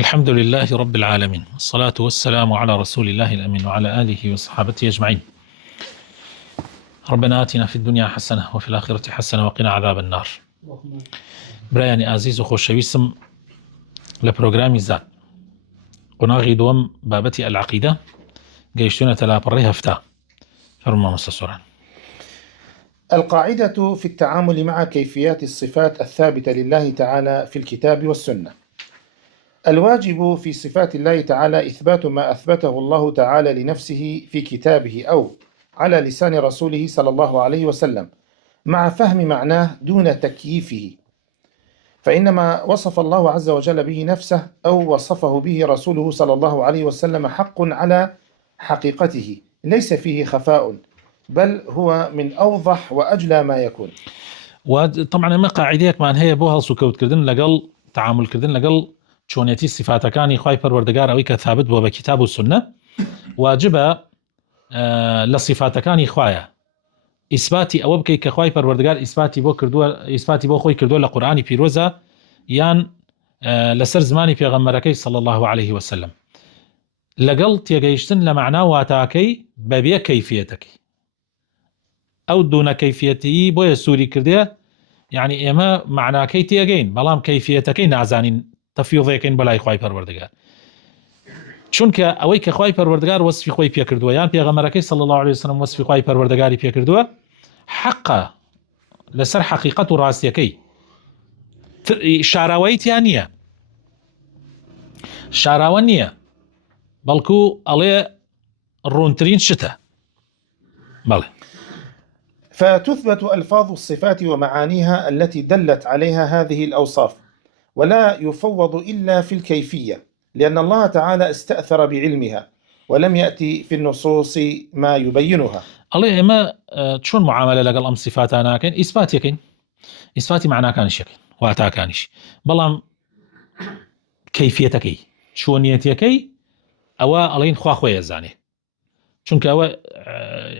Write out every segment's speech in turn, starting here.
الحمد لله رب العالمين، الصلاة والسلام على رسول الله الأمين وعلى آله وصحابته أجمعين. ربنا آتنا في الدنيا حسنة وفي الآخرة حسنة وقنا عذاب النار. برایانی ئازیز و خۆشەویستم لە پرۆگرامی زاد قۆناغی دووەم بابەتی العقیدە گەیشتونەتە لاپەڕەی هەفتە. فەرمووە مەستە سۆران. القاعدة في التعامل مع كيفيات الصفات الثابتة لله تعالى في الكتاب والسنة. الواجب في صفات الله تعالى إثبات ما أثبته الله تعالى لنفسه في كتابه أو على لسان رسوله صلى الله عليه وسلم مع فهم معناه دون تكييفه، فإنما وصف الله عز وجل به نفسه أو وصفه به رسوله صلى الله عليه وسلم حق على حقيقته ليس فيه خفاء، بل هو من أوضح وأجلى ما يكون. وطبعا ما قاعدەیەکمان هەیە بۆ هەڵسوکەوتکردن لەگەڵ تعاملکردن لەگەڵ چۆنیەتی سیفاتەکانی خوای پەروەردگار ئەوەی کە ثابت بووە بە کتاب و سنە. واجبە لە سیفاتەکانی خوایە ئیسباتی ئەوە بکەیت کە خوای پەروەردگار ئیسباتی بۆ خۆی کردووە لە قورئانی پیرۆزە یان لەسەر زمانی پێغەمبەرەکەی صلی الله عليه وسلم، لەگەڵ تێگەیشتن لە معنا واتاکەی بەبێ کەیفیەتەکەی. ئەو دوونە کەیفیەتی بۆیە سووری کردێ، یعنی ئێمە معناکەی تێگەین بەڵام کەیفیەتەکەی نازانین، تەفویضەکەین بەلای خوای پەروەردگار، چونکە ئەوەی کە خوای پەروەردگار وەسفی خۆی پێکردووە یان پێغەمبەرەکەی صلی الله عليه وسلم وەسفی خوای پەروەردگاری پێکردووە حەقە لەسەر حەقیقەت و ڕاستیەکەی، شاراوەیتیان نییە، شاراوە نییە، بەڵکو ئەڵێ ڕوونترین شتە. بەڵێ. فتثبت ألفاظ الصفات ومعانيها التي دلت عليها هذه الأوصاف، ولا يفوض إلا في الكيفية، لأن الله تعالى استأثر بعلمها ولم يأتي في النصوص ما يبينها. الله إما شون معاملة لقل أم صفاتنا كان إثبات يكين، إثبات معناه كانش يكين وأتا كانش، بلام كيفيتكي شونيتكي أو ألين خوا خويا زاني، چونك أو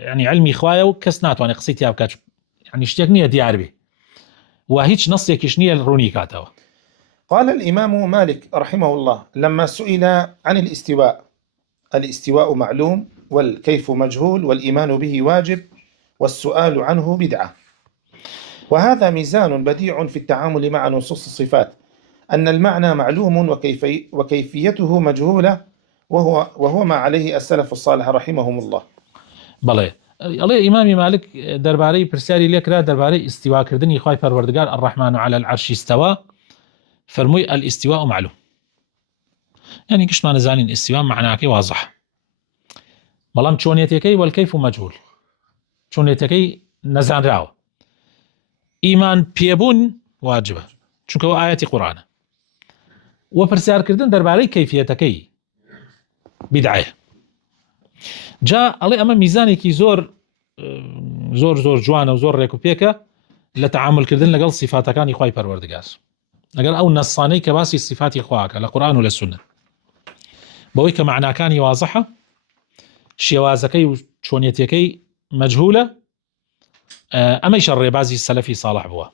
يعني علمي خوايا وكسنات وأنا قصيت يا بكاتش يعني اشتكني ديار به وهيج نص يكشني الرونيكاتوا. قال الإمام مالك رحمه الله لما سئل عن الاستواء معلوم والكيف مجهول والإيمان به واجب والسؤال عنه بدعة. وهذا ميزان بديع في التعامل مع نصوص الصفات، أن المعنى معلوم وكيفيته مجهولة، وهو ما عليه السلف الصالح رحمهم الله. بلى الله إمام مالك درباري برسالي لكرا درباري استواء كردني خوای پروردگار الرحمن على العرش استوى، فرموي الاستواء معلوم، يعني كش ما نزانين استواء معناكي واضح، بلام چونيتكي والكيف مجهول، چونيتكي نزان راو، إيمان بيبون واجبة چونك هو آيات قرآن، وبرسال كردن درباري كيفيتكي بدعة. جاء الله أما ميزانيكي زور جوانا وزور ريكو بيكا لتعامل كردن لقل صفاتكاني خواي پروردگار، لەگەڵ ئەو نەسانەی کە باسی صفاتی خواکە لە قورئان و لە سونە، بەوەی کە معناکانی وازەحە، شێوازەکەی و چۆنیەتەکەی مەجهولە، ئەمەیش ڕێبازی سەلەفی ساڵح بووە.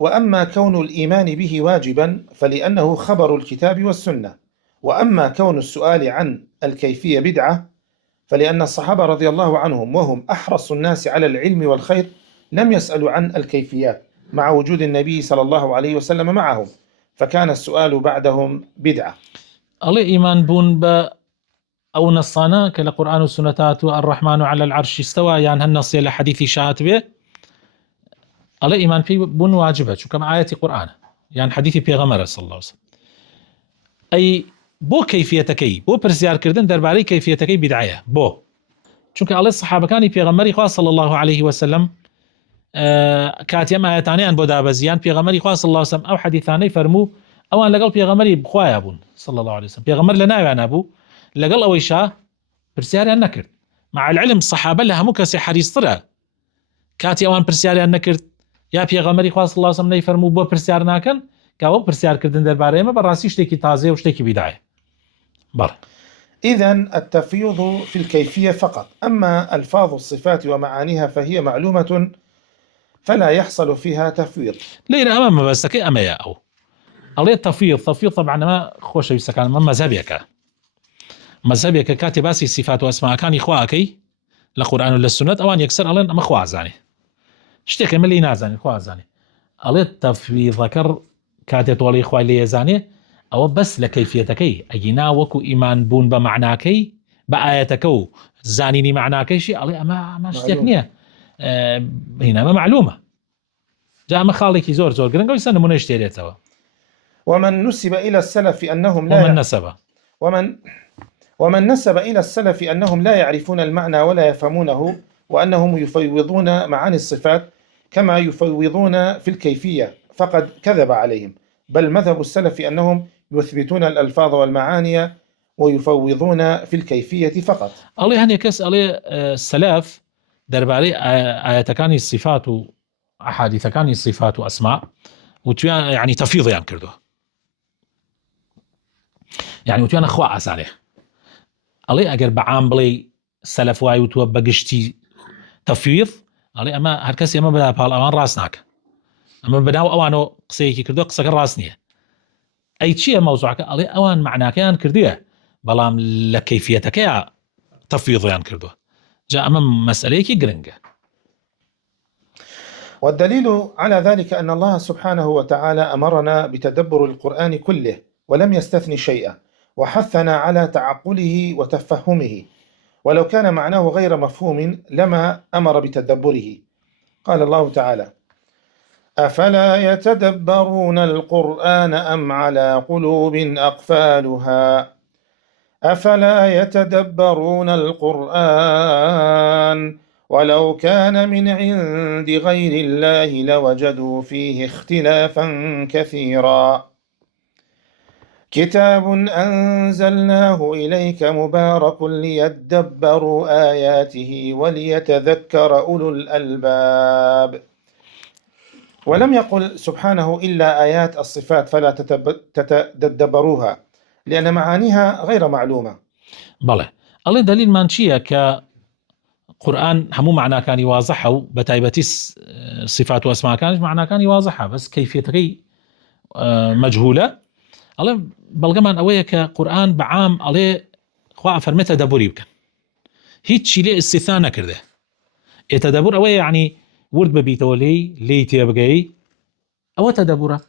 وأما كون الإيمان به واجبا فلأنه خبر الكتاب والسنة، وأما كون السؤال عن الكيفية بدعة فلأن الصحابة رضي الله عنهم وهم أحرص الناس على العلم والخير لم يسألوا عن الكيفيات مع وجود النبي صلى الله عليه وسلم معهم، فكان السؤال بعدهم بدعة. الله إيمان بون ب أو نصانا كالقرآن والسنتات الرحمن على العرش استوى، يعني هالنص يلا حديثي شاهد به الله إيمان في بون واجبة شو كما آيات القرآن يعني حديثي بيغمر صلى الله عليه وسلم، أي بو كيفيتكي بو برسيار كردن درباري كيفيتكي بدعية بو چونك الله الصحابة كان بيغمري خاص صلى الله عليه وسلم کاتیم ئاەتانیان بۆ دابەزیان پێغەمبەری خوا صلی الله علیه وسلم ئەو حەدیثانەی فەرموو ئەوان لەگەڵ پێغەمبەری بخوایە بوون صلی الله علیه وسلم، پێغەمبەر لە ناویان بوو، لەگەڵ ئەوەیشا پرسیاریان نەکرد، مع العلم الصحابە لە هەموو کەسێ حەریصترە، کاتی ئەوان پرسیاریان نەکرد یا پێغەمبەری خوا صلی الله علیه وسلم نەیفەرموو بۆ پرسیار ناکەن، کە ئەوە پرسیارکردن دەربارەی ئێمە بەڕاستی شتێکی تازەیە و شتێکی بیدعەیە. بەڵێ. إذن التفويض في الكيفية فقط، أما ألفاظ الصفات ومعانيها فهي معلومة فلا يحصل فيها تفويض. ليرة أمام بسكي أما يا أو ئەڵێ تەفویض طبعا ئەمە خۆشەویستەکان ئەمە مەذهبێکە کاتێ باسی صفات و ئەسماءەکانی خواکەی لە قورئان و لە سنت ئەوان یەکسەر ئەڵێن ئەمە خوا ئازانێ، شتێک ئەمە لێی نازانێت خوا ئازانێ. ئەڵێ تەفویضەکە کاتێ تۆڵی خوای لێ ئێزانێ ئەوە بەس لە کەیفیەتەکەی، ئەگینا وەکو ئیمان بوون بە معناکەی بە ئاەتەکە و زانینی معناکەیشی ئەڵێ ئەمە شتێک نییە، هینەمە معلومە. جا ئەمە خاڵێکی زۆر گرنگە ویسە نمونەی شتێرێتەوە. ومن نسب إلى السلف أنهم لا ومن نسب إلى السلف أنهم لا يعرفون المعنى ولا يفهمونه وأنهم يفوضون معاني الصفات كما يفوضون في الكيفية فقد كذب عليهم، بل مذهب السلف أنهم يثبتون الألفاظ والمعاني ويفوضون في الكيفية فقط. الله هني كس الله السلف درباري آياتكاني الصفات وأحاديثكاني الصفات وأسماء وتيان يعني تفيض يعني كردو، يعني وتيان أخوة عسانه الله أجر بعام بلي سلف واي وتوب بقشتي تفيض الله أما هالكسي أما بدا بحال أوان راسناك أما بداو أوانو قسيكي كردو قسك الراسنية أي شيء موضوعك الله أوان معناك يان كرديه بلام لكيفيتك يا تفيض يان كردو جاء أمام مسألة قرنجة. والدليل على ذلك أن الله سبحانه وتعالى أمرنا بتدبر القرآن كله ولم يستثني شيئا، وحثنا على تعقله وتفهمه، ولو كان معناه غير مفهوم لما أمر بتدبره. قال الله تعالى: أفلا يتدبرون القرآن أم على قلوب أقفالها أفلا يتدبرون القرآن ولو كان من عند غير الله لوجدوا فيه اختلافا كثيرا كتاب أنزلناه إليك مبارك ليدبروا آياته وليتذكر أولو الألباب. ولم يقل سبحانه إلا آيات الصفات فلا تتدبروها لأن معانيها غير معلومة. بله الله دليل مانشية كقرآن همو معنى كان واضحة بتايبتي صفات واسماء كانت معنى كان واضحة بس كيفيتها مجهولة. الله بلغمان أوية كقرآن بعام عليه خواء فرمي تدبري بكن هيت شي ليه استثناء نكرده التدبر أوية يعني ورد ببيتولي ليتي يبقي أو تدبره.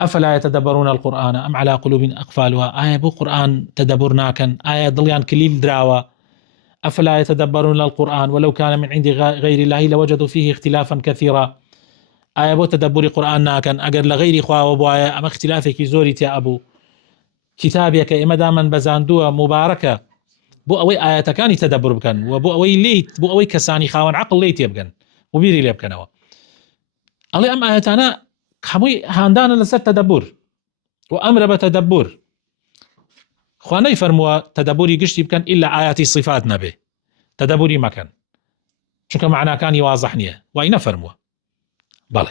أفلا يتدبرون القرآن أم على قلوب أقفالها آية بو قرآن تدبرنا كان آية ضليان كليل دراوة. أفلا يتدبرون القرآن ولو كان من عند غير الله لوجدوا فيه اختلافا كثيرا آية بو تدبر قرآننا كان أقر لغير إخوة وابو آية أم اختلافك زوري تي أبو كتابك إما داما بزاندوة مباركة بو أوي آيات كان يتدبر بكن وبو أوي ليت بو أوي كساني خاوان عقل ليت يبكن وبيري ليبكنوا الله أم آياتنا خموي هاندانا لسر تدبر وأمر بتدبر خواني فرموا تدبري قشتي بكن إلا آياتي صفات نبي تدبري ما كان شو معنى كان واضحنيه وإن فرموا بله.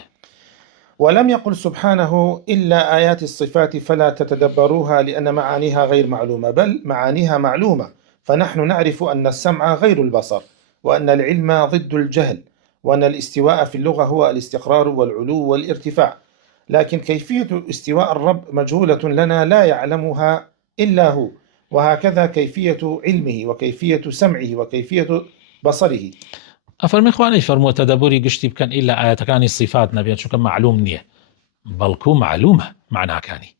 ولم يقل سبحانه إلا آيات الصفات فلا تتدبروها لأن معانيها غير معلومة، بل معانيها معلومة، فنحن نعرف أن السمع غير البصر، وأن العلم ضد الجهل، وأن الاستواء في اللغة هو الاستقرار والعلو والارتفاع، لكن كيفية استواء الرب مجهولة لنا لا يعلمها إلا هو، وهكذا كيفية علمه وكيفية سمعه وكيفية بصره. أفرمي إخواني فرموا تدبري قشتي بكن إلا آيات كاني الصفات نبيان شو كان معلوم نية بلكو معلومة معناها كاني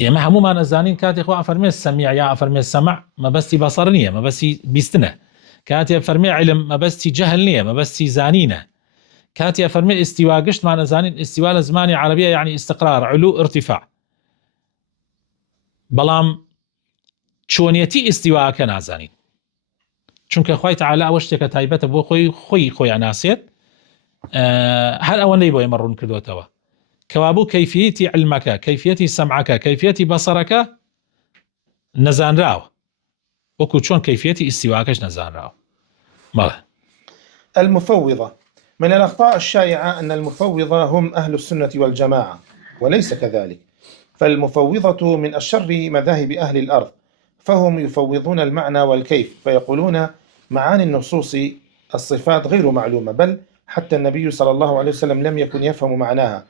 يا ما همو ما نزانين كاتي إخوة أفرمي السميع يا أفرمي السمع ما بستي بصر نية ما بستي بيستنى كاتي أفرمي علم ما بستي جهل نية ما بستي زانينة كاتي أفرمي استواء قشت ما نزانين استواء الزماني عربية يعني استقرار علو ارتفاع بلام چونيتي استواء كنازانين چونکە خوای تعالی ئەوە شتێکە تایبەتە بۆ خۆی ناسێت هەر ئەوە نەی بۆ ئێمە ڕوون کردوتەوە کەوابوو کەیفیەتی علمەکە کەیفیەتی سەمعەکە کەیفیەتی بەسەرەکە نەزانراوە وەکو چۆن کەیفیەتی ئیستیواکەش نەزانراوە. بەڵێ. المفوضة. من الأخطاء الشائعة أن المفوضة هم أهل السنة والجماعة، وليس كذلك، فالمفوضة من أشر مذاهب أهل الأرض، فهم يفوضون المعنى والكيف، فيقولون معاني النصوص الصفات غير معلومة، بل حتى النبي صلى الله عليه وسلم لم يكن يفهم معناها،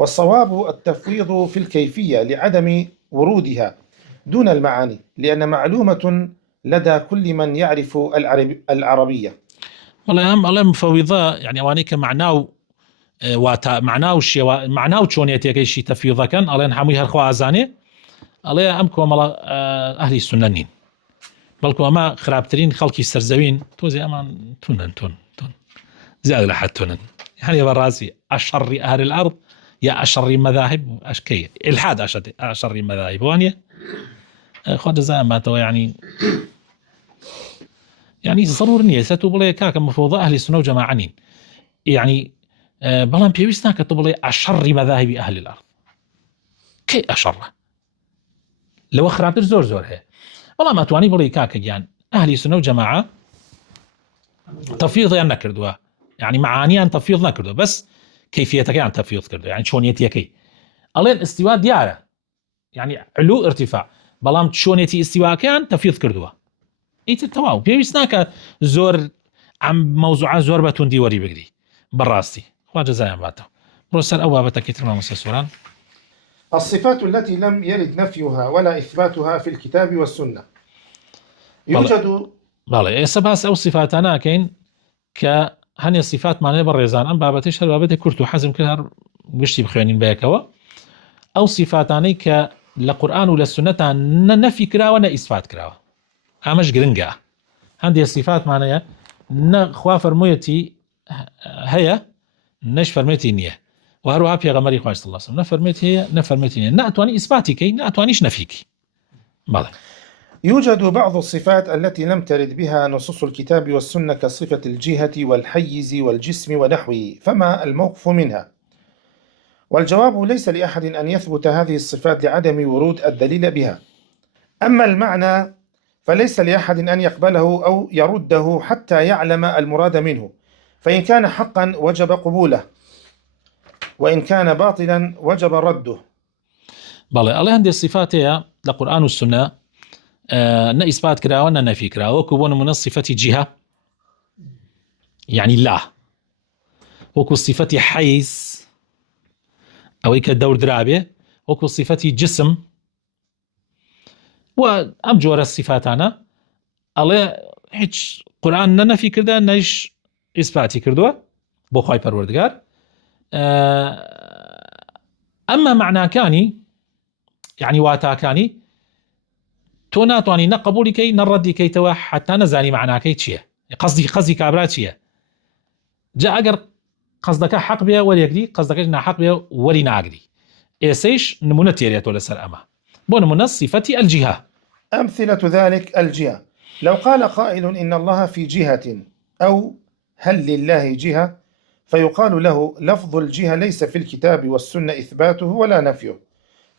والصواب التفويض في الكيفية لعدم ورودها دون المعاني، لأن معلومة لدى كل من يعرف العربية. والله هم الله مفوضة يعني أواني كمعناه واتا معناه شيء معناه شونيتي شيء تفويضة كان الله حموي هالخوا أزاني الله أمكو ملا أهل السننين بلكو ما خرابترين خلقي سرزوين توزي أمان تونن زاد لحد تونن يعني براسي أشر أهل الأرض يا أشر مذاهب أشكي الحاد أشر مذاهب وانية خد زي ما تو يعني ضروري نية ستوبلي كاك مفروض أهل السنة وجماعين يعني بلان بيويسنا كتوبلي أشر مذاهب أهل الأرض كي أشر لو خرابتر زور هي والله ما تواني بلي كاك يعني أهل السنة وجماعة تفيض يعني نكردوها يعني معاني أن تفيض نكردوها بس كيفيتك يعني تفيض كردو يعني شونيتي كي الله الاستواء دياره يعني علو ارتفاع بلام شونيتي استواء كان تفيض كردوها ايت التواو بيويسناك زور عم موضوعات زور بتوندي وري بقري براستي خواجه زي ما باتو بروسر أو بتكتر ما مسسوران. الصفات التي لم يرد نفيها ولا إثباتها في الكتاب والسنة يوجد بالي سباس أو صفات أنا كين كهني الصفات معناه بالرزان أم بابتش هل بابتي كرتو حزم كهر وشتي بخوانين بيكوا أو صفات أنا ك لقرآن ولا السنة نفي كراوة نا إثبات كراوة أمش جرنجا هندي الصفات معناه نخوا فرميتي هي نش فرميتي نية وهروها بيغمري خواه صلى الله عليه وسلم نفرميت هي نفرميتي نية نأتواني إثباتي كي نأتوانيش نفيكي بالي. يوجد بعض الصفات التي لم ترد بها نصوص الكتاب والسنة كصفة الجهة والحيز والجسم ونحوه، فما الموقف منها؟ والجواب ليس لأحد أن يثبت هذه الصفات لعدم ورود الدليل بها. أما المعنى فليس لأحد أن يقبله أو يرده حتى يعلم المراد منه، فإن كان حقا وجب قبوله، وإن كان باطلا وجب رده. بالي الله عندي الصفات هي لقرآن والسنة نا إثبات كراوة نا نفي كراوة وكبون من صفة جهة يعني الله وكو صفة حيز أو إيك الدور درابة وكو صفة جسم وأم جور الصفات أنا الله هيج قرآن نا نفي كردا نايش إثباتي كردوه بو خواي پروردگار أما معنى كاني يعني واتا كاني تو ناتواني نقبولي كي نردي كي توا حتى نزاني معناه كي تشيه قصدي كابرا تشيه جاء أجر قصدك حق بها ولي يقدي قصدك إنها حق بها ولي ناقدي إيسيش نمونة تيريات ولا سرأمة بو نمونة صفة الجهة. أمثلة ذلك الجهة، لو قال قائل إن الله في جهة أو هل لله جهة، فيقال له لفظ الجهة ليس في الكتاب والسنة إثباته ولا نفيه،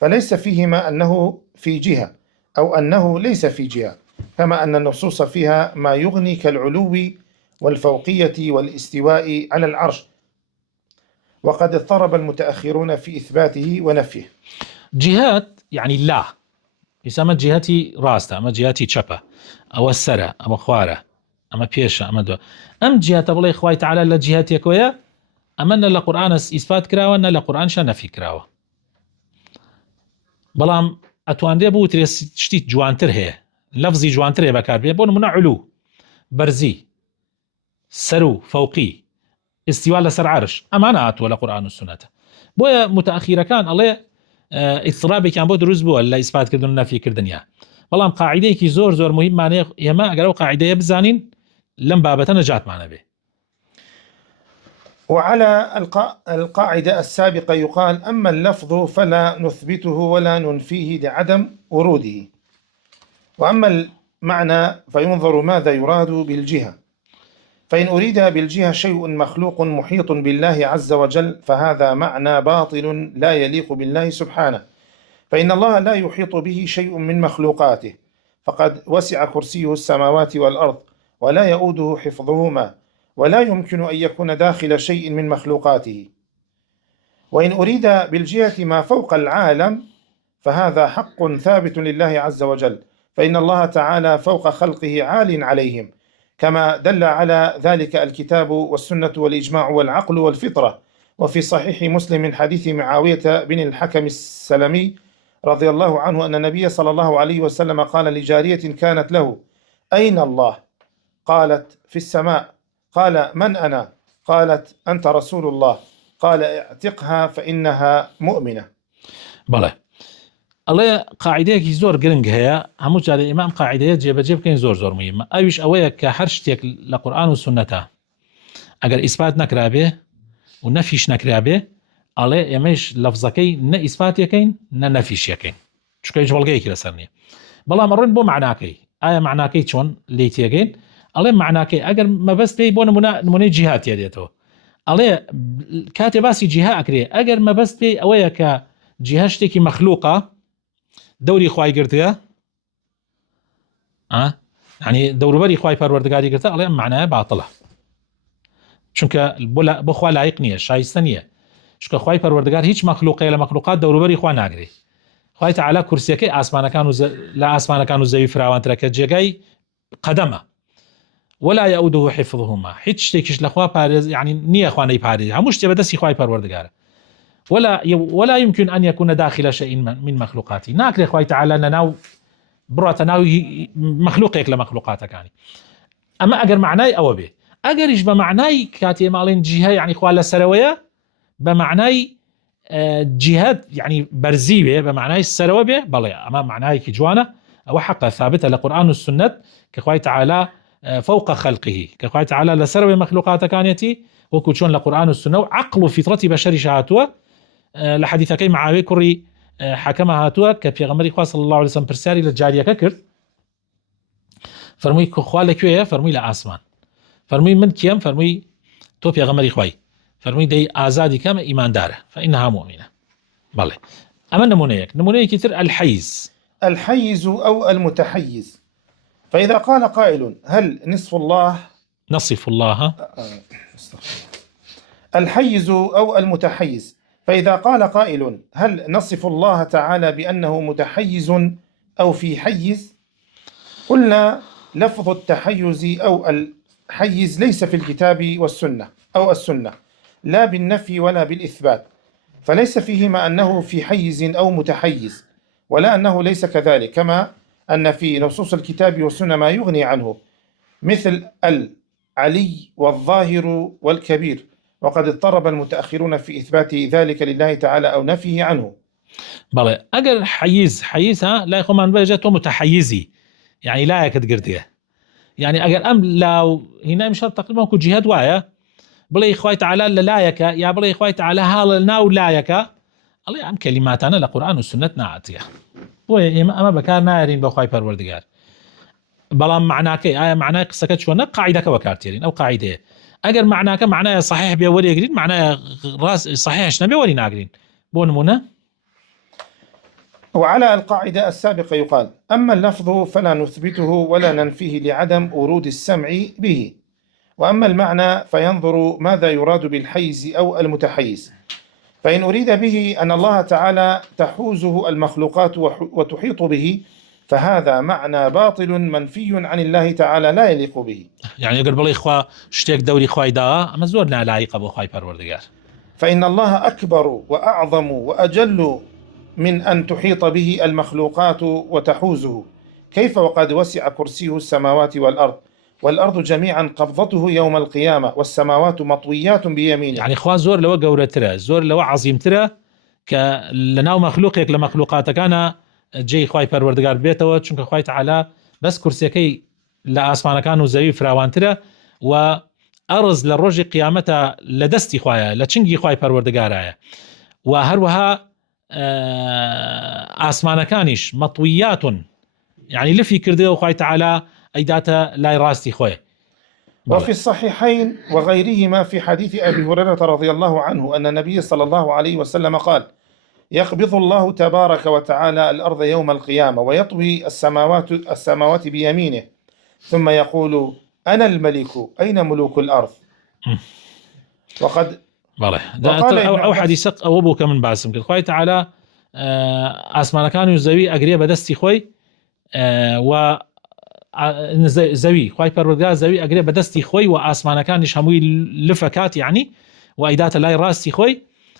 فليس فيهما أنه في جهة أو أنه ليس في جهة، كما أن النصوص فيها ما يغني كالعلو والفوقية والاستواء على العرش، وقد اضطرب المتأخرون في إثباته ونفيه. جهات يعني الله يسمى جهتي راستا أما جهتي تشبه أو السرة أما خوارة أما بيشة أما دو أم جهة بلي خواي تعالى لجهتي كويا أما أن لقرآن إثبات كراوة أن لقرآن شنفي كراوة بلام أتوان دي بو تريس شتيت جوانتر هي لفظي جوانتر هي بكار بيه بون منا علو برزي سرو فوقي استواء لسر عرش أما أتوى لقرآن والسنة بويا متأخير كان الله اضطرابي كان بو دروز بو لا إثبات كردن نفي كردنيا بلام قاعدة كي زور مهم معناه يما أقرأوا قاعدة بزانين لم بابتنا جات معنا به. وعلى القاعدة السابقة يقال أما اللفظ فلا نثبته ولا ننفيه لعدم وروده، وأما المعنى فينظر ماذا يراد بالجهة، فإن أريد بالجهة شيء مخلوق محيط بالله عز وجل فهذا معنى باطل لا يليق بالله سبحانه، فإن الله لا يحيط به شيء من مخلوقاته، فقد وسع كرسيه السماوات والأرض ولا يؤوده حفظهما، ولا يمكن أن يكون داخل شيء من مخلوقاته. وإن أريد بالجهة ما فوق العالم فهذا حق ثابت لله عز وجل، فإن الله تعالى فوق خلقه عال عليهم، كما دل على ذلك الكتاب والسنة والإجماع والعقل والفطرة، وفي صحيح مسلم من حديث معاوية بن الحكم السلمي رضي الله عنه أن النبي صلى الله عليه وسلم قال لجارية كانت له: أين الله؟ قالت: في السماء. قال: من أنا؟ قالت: أنت رسول الله. قال: اعتقها فإنها مؤمنة. بەڵێ ئەڵێ قاعدەیەکی زۆر گرنگ هەیە، هەموو جارێ ئیمام قاعدەیە جێبەجێ بکەین، زۆر زۆر مهمە. ئەویش ئەوەیە کە هەر شتێک لە قورئان و سونەتە ئەگەر ئیسبات نەکرابێ و نەفیش نەکرابێ، ئەڵێ ئێمەش لەفزەکەی نە ئیسباتەکەین نە نەفیشیەکەین، چونکە هیچ وەڵگەیەکی لەسەر نییە. بەڵام ئەڕۆین بۆ معناکەی، ئایا معناکەی چۆن لی تێگەین؟ ئەڵێ معناکەی ئەگەر مەبەست پێی بۆ نمونەی جیهاد تێدێتەوە، ئەڵێ کاتێ باسی جیها ئەکرێ ئەگەر مەبەست پێی ئەوەیە کە جیها شتێکی مەخلوقە دەوری خوای گرتووە، ینی دەوروبەری خوای پەروەردگاری گرتە، ئەڵێ معنایە باتڵە، چونکە بۆ خوا لایق نییە، شایستە نییە، چونکە خوای پەروەردگار هیچ مەخلوقەیە لە مەخلوقات دەوروبەری خوا ناگرێ. خوای تەعالا کورسیەکەی ئاسمانەکان و لە ئاسمانەکان و زەوی فراوانترە کە جێگای قەدەمە، ولا يؤوده حفظهما، هیچ شتێکیش لەخوا پارێز ینی نییە خوانەی پارێز، هەموو شتێ بەدەستی خوای پەروەردگارە. ولا يمكن أن يكون داخل شيء من مخلوقاته، ناكري خوای تعالى ناو بڕاتە ناوی مەخلوقێک لە مەخلوقاتەکانی. ئەمە ئەگەر معنای ئەوە بێ، ئەگەریش بە معنای کاتێ ماڵێن جیهە ینی خوا لە سەرەوەیە، بە معنای جیهات ینی بەرزی بێ، بە معنای سەرەوە بێ، بەڵێ ئەمە معنایەکی جوانە، ئەوە حەقە ثابتە لە قورئان و سنت کە خوای تعالى فوق خلقه، کە خوای تعالى لە سەرەوەی مەخلوقاتەکانێتی، وەکو چۆن لە قورئان و سنە و عەقڵ و فیترەتی بەشەریش هاتووە. لە حەدیثەکەی معاویە کوڕی حەکەمە هاتووە کە پێغەمبەری خوا صلی الله علیه وسلم پرسیاری لە جاریەکە کرد، فەرمووی خوا لەکوێیە؟ فەرمووی لە ئاسمان. فەرمووی من کێم؟ فەرمووی تۆ پێغەمبەری خوای. فەرمووی دەی ئازادی کەمە ئیماندارە، فإنها مؤمنة. بەڵێ ئەمە نمونەیەکی تر الحيز أو المتحيز. فإذا قال قائل: هل نصف الله الحيز أو المتحيز. فإذا قال قائل: هل نصف الله تعالى بأنه متحيز أو في حيز؟ قلنا: لفظ التحيز أو الحيز ليس في الكتاب والسنة أو السنة، لا بالنفي ولا بالإثبات، فليس فيهما أنه في حيز أو متحيز، ولا أنه ليس كذلك، كما أن في نصوص الكتاب والسنة ما يغني عنه، مثل العلي والظاهر والكبير، وقد اضطرب المتأخرون في إثبات ذلك لله تعالى أو نفيه عنه. بەڵێ ئەگەر حەیزها لای خۆمان بەجێت تۆ متحەیزی، یعنی لایەکت گرتیە، یعنی ئەگەر ئەم لاو هینای شەڕ تقریبا وەکو جیهاد وایە بڵێ خوای تعالى لە لایەکە، یا بڵێ خوای تعالى هاڵ ناو لایەکە، ئەڵێ ئەم کەلیماتانە لە قورئان و سنت ناهاتیە، بۆیە ئێمە ئەمە بەکار نایەرین بە خوای پەروەردگار. بەڵام معناکەی ئایا معنای قسەکە چۆنە؟ قاعیدەکە بەکارتێرین، ئەو قاعیدەیە ئەگەر معناکە معنایە صحیح بێ وەرێگرین، معنایە ڕاست صحیحش نەبێ وەری ناگرین. بۆ نمونە وعلى القاعدة السابقة يقال: أما اللفظ فلا نثبته ولا ننفيه لعدم ورود السمع به، وأما المعنى فينظر ماذا يراد بالحيز أو المتحيز. فإن أريد به أن الله تعالى تحوزه المخلوقات وتحيط به، فهذا معنى باطل منفي عن الله تعالى لا يليق به. يعني ئەگەر بڵێ خوا شتێک دەوری خوای داوە، ئەمە زۆر نالایقە بۆ خوای پەروەردگار. فإن الله أكبر وأعظم وأجل من أن تحيط به المخلوقات وتحوزه، كيف وقد وسع كرسيه السماوات والأرض جميعا قبضته يوم القيامة، والسماوات مطويات بيمينه. يعني خوا زۆر لەوە گەورەترە، زۆر لەوە عەزیمترە کە لەناو مەخلوقێک لە مەخلوقاتەکانە جێی خوای پەروەردگار بێتەوە، چونکە خوای تعالى بەس کورسیەکەی لە ئاسمانەکان و زەوی فراوانترە، و ئەرز لە ڕۆژی قیامەتە لە دەستی خوایە، لە چنگی خوای پەروەردگارایە، و هەروەها ئاسمانەکانیش مەطویاتون، يعني لفی کردەوە خوای تعالى ئەیداتە لای ڕاستی خۆی. وفي الصحيحين وغيرهما في حديث أبي هريرة رضي الله عنه أن النبي صلى الله عليه وسلم قال: يقبض الله تبارك وتعالى الأرض يوم القيامة ويطوي السماوات بيمينه، ثم يقول: أنا الملك أين ملوك الأرض؟ وقد أو حديث أو بوك من باسم كل خوي تعالى أسمان كان يزوي أقريب بدستي خوي و زوي خوي پروردگار زوي أقريب بدستي خوي وأسمان كان يشهموي لفكات، يعني وئیداتە لای ڕاستی خۆی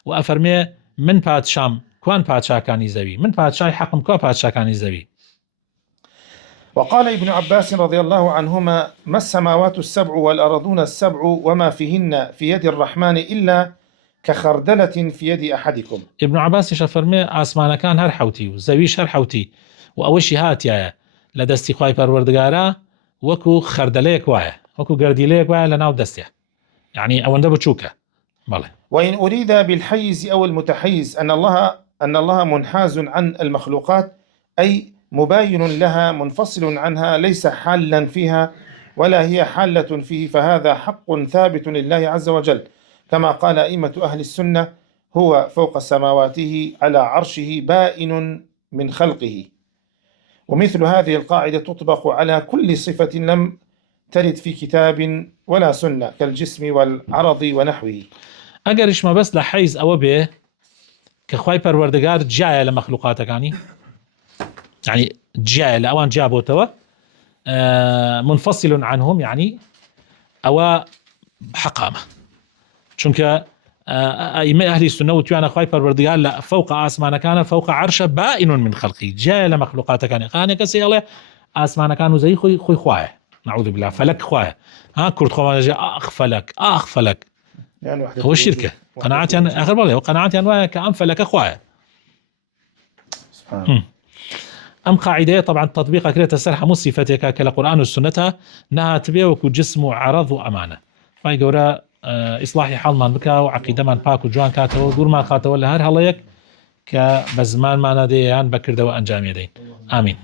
و ئەفەرمێ من پادشام کوان پادشاکانی زەوی من پادشای حەقم کوا پادشاکانی زەوی. وقال ابن عباس رضي الله عنهما ما السماوات السبع والأرضون السبع وما فيهن في يد الرحمن إلا كخردلة في يد أحدكم. ابن عباسیش ئەفەرمێ ئاسمانەکان هەر حەوتی و زەویش هەر حەوتی و ئەوەشی هاتیایە لە دەستی خوای پەروەردگارە وەکو خەردەلەیەک وایە وەکو گەردیلەیەک وایە لە ناو دەستێ يعني ئەوەندە بچووکە. بەڵێ. وإن أريد بالحيز أو المتحيز أن الله منحاز عن المخلوقات أي مباين لها منفصل عنها ليس حالا فيها ولا هي حالة فيه فهذا حق ثابت لله عز وجل كما قال أئمة أهل السنة هو فوق سماواته على عرشه بائن من خلقه. ومثل هذه القاعدة تطبق على كل صفة لم ترد في كتاب ولا سنة كالجسم والعرض ونحوه. ئەگەریش مەبەست لە حەیز ئەوە بێ کە خوای پەروەردگار جایە لە مەخلوقاتەکانی يعني جایە لە ئەوان جیا بۆتەوە منفصل عنهم يعني ئەوە حەقامە چونکە ئەئیمەی ئەهلی سونە وتویانە خوای پەروەردگار لە فەوق ئاسمانەکانە فەوق عەرشە بائن من خەڵقی جایە لە مەخلوقاتەکانی خانێک کەسێ ئەڵێ ئاسمانەکان و زەوی خۆی خوایە نعوذ بالله فەلەک خوایە کورد خۆمانەژێ ئاخ فەلەک هو شركة قناعتي آخر بالله وقناعتي أنواع كأم فلك أخويا. أم قاعدة طبعا تطبيقها كده تسرح مصفتك كالقرآن والسنة نها تبيوك جسم وعرض وأمانة. فاي جورا إصلاح حال من بكا وعقيدة من باك وجوان كاتو ودور ما خاتو ولا هر هلايك كبزمان ما نادي عن بكر دواء أنجام يدين. آمين.